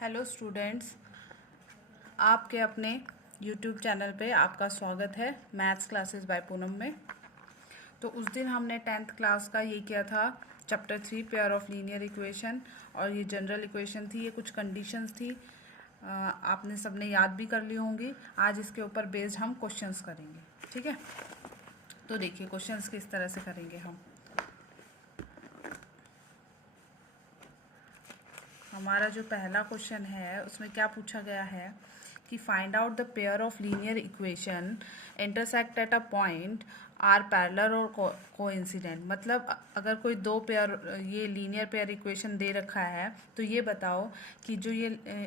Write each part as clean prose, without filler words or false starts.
Hello students, आपके अपने YouTube channel पे आपका स्वागत है मैथ्स क्लासेस बाय पूनम में। तो उस दिन हमने 10th क्लास का ये किया था chapter 3 pair of linear equation, और ये जनरल इक्वेशन थी, ये कुछ कंडीशंस थी, आपने सबने याद भी कर ली होंगी। आज इसके ऊपर बेस्ड हम क्वेश्चंस करेंगे, ठीक है। तो देखिए क्वेश्चंस किस तरह से करेंगे हम। हमारा जो पहला क्वेश्चन है उसमें क्या पूछा गया है कि find out the pair of linear equation intersect at a point are parallel और कोइंसिडेंट। मतलब अगर कोई दो पेयर, ये लीनियर पेयर इक्वेशन दे रखा है तो ये बताओ कि जो ये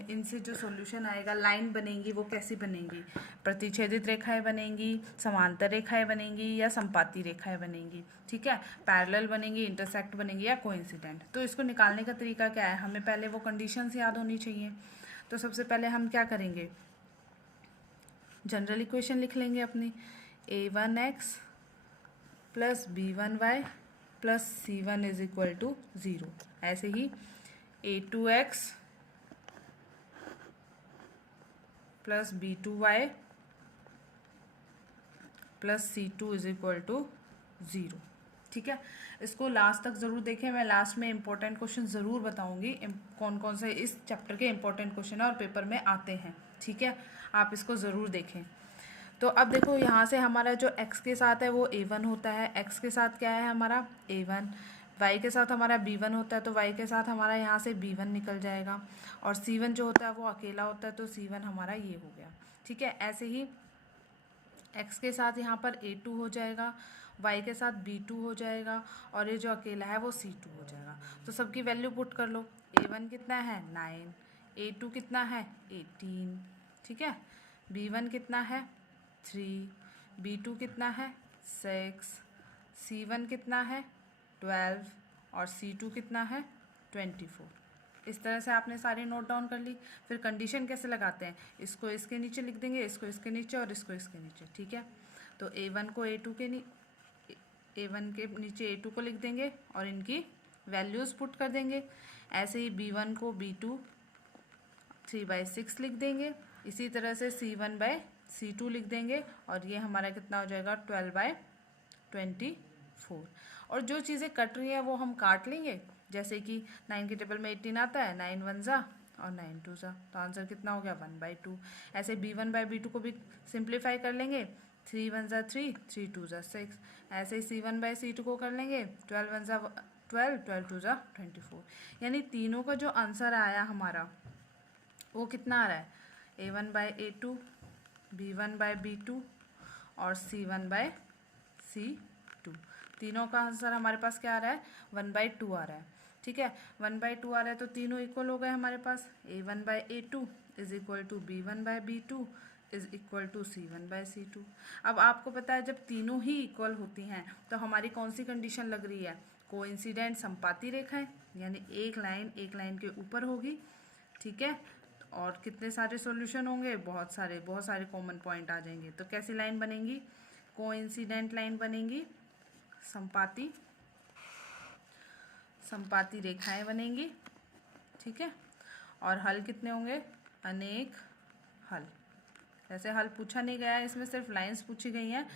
इनसे जो सॉल्यूशन आएगा, लाइन बनेंगी, वो कैसी बनेंगी। प्रतिच्छेदित रेखाएं बनेंगी, समांतर रेखाएं बनेंगी या संपाती रेखाएं बनेंगी, ठीक है। पैरेलल बनेंगी, इंटरसेक्ट बनेंगी या कोइंसिडेंट। तो इसको निकालने का तरीका क्या है, हमें पहले वो कंडीशंस याद होनी चाहिए। तो सबसे पहले हम क्या करेंगे, जनरल इक्वेशन लिख लेंगे अपनी, a1x plus b1y plus c1 is equal to 0। ऐसे ही a2x plus b2y plus c2 is equal to 0, ठीक है। इसको लास्ट तक ज़रूर देखें, मैं लास्ट में इंपॉर्टेंट क्वेश्चन ज़रूर बताऊंगी कौन कौन से इस चैप्टर के इंपॉर्टेंट क्वेश्चन है और पेपर में आते हैं, ठीक है। आप इसको ज़रूर देखें। तो अब देखो यहाँ से हमारा जो x के साथ है वो a1 होता है, x के साथ क्या है हमारा a1, y के साथ हमारा b1 होता है, तो y के साथ हमारा यहाँ से b1 निकल जाएगा, और c1 जो होता है वो अकेला होता है, तो c1 हमारा ये हो गया, ठीक है। ऐसे ही x के साथ यहाँ पर a2 हो जाएगा, y के साथ b2 हो जाएगा, और ये जो अकेला है वो c2 हो जाएगा। तो सबकी वैल्यू पुट कर लो, a1 कितना है 9, a2 कितना है 18, ठीक है, b1 कितना है 3, b2 कितना है 6, c1 कितना है 12 और c2 कितना है 24। इस तरह से आपने सारी नोट डाउन कर ली। फिर कंडीशन कैसे लगाते हैं, इसको इसके नीचे लिख देंगे, इसको इसके नीचे और इसको इसके नीचे, ठीक है। तो a1 को a2 के a1 के नीचे a2 को लिख देंगे और इनकी वैल्यूज़ पुट कर देंगे। ऐसे ही b1 को b2 3/6 लिख देंगे, इसी तरह से c1/c2 लिख देंगे, और ये हमारा कितना हो जाएगा 12/24। और जो चीज़ें कट रही हैं वो हम काट लेंगे, जैसे कि 9 के टेबल में 18 आता है, 9 1 जा और 9 2 जा, तो आंसर कितना हो गया 1/2। ऐसे b1/b2 को भी सिंप्लीफाई कर लेंगे, 3 1 जा 3, 3 2 जा 6। ऐसे ही c1/c2 को कर लेंगे, 12 1 जा 12, 12 2 जा 24। यानी तीनों का जो आंसर आया हमारा वो कितना आ रहा है, a1/a2, b1/b2 और c1/c2। तीनों का आंसर हमारे पास क्या आ रहा है 1/2 आ रहा है, ठीक है। 1/2 आ रहा है तो तीनों इक्वल हो गए हमारे पास, a1/a2 is equal to b1/b2 is equal to c1/c2। अब आपको पता है जब तीनों ही इक्वल होती हैं तो हमारी कौन सी कंडीशन लग रही है, कोइंसिडेंट संपाती रेखाएं, यानी एक लाइन के ऊपर होगी, ठीक है। और कितने सारे सॉल्यूशन होंगे, बहुत सारे कॉमन पॉइंट आ जाएंगे। तो कैसी लाइन बनेंगी, कोइंसिडेंट लाइन बनेंगी, संपाती रेखाएं बनेंगी, ठीक है। और हल कितने होंगे, अनेक हल। वैसे हल पूछा नहीं गया है, इसमें सिर्फ लाइंस पूछी गई हैं।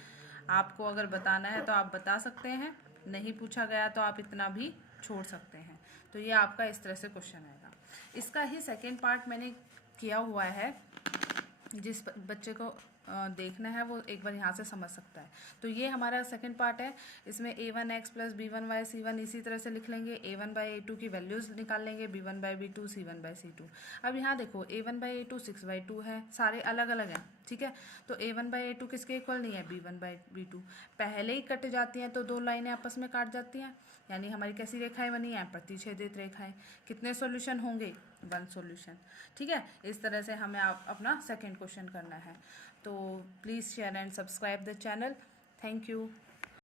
आपको अगर बताना है तो आप बता सकते हैं, नहीं पूछा गया तो आप इतना भी छोड़ सकते हैं। तो ये आपका इस तरह से क्वेश्चन आएगा। इसका ही सेकेंड पार्ट मैंने किया हुआ है, जिस बच्चे को देखना है वो एक बार यहाँ से समझ सकता है। तो ये हमारा सेकंड पार्ट है, इसमें a1x प्लस b1y c1 इसी तरह से लिख लेंगे, a1/a2 की वैल्यूज़ निकाल लेंगे, b1/b2 c1/c2। अब यहाँ देखो a1/a2 6/2 है, सारे अलग अलग हैं, ठीक है। तो a1/a2 किसके इक्वल नहीं है, b1/b2। पहले ही कट जाती हैं तो दो लाइनें आपस में काट जाती हैं, यानी हमारी कैसी रेखाएं बनी हैं, प्रतिच्छेदित रेखाएं। कितने सॉल्यूशन होंगे, 1 सॉल्यूशन, ठीक है। इस तरह से हमें अपना सेकंड क्वेश्चन करना है। तो please share and subscribe the channel. Thank you.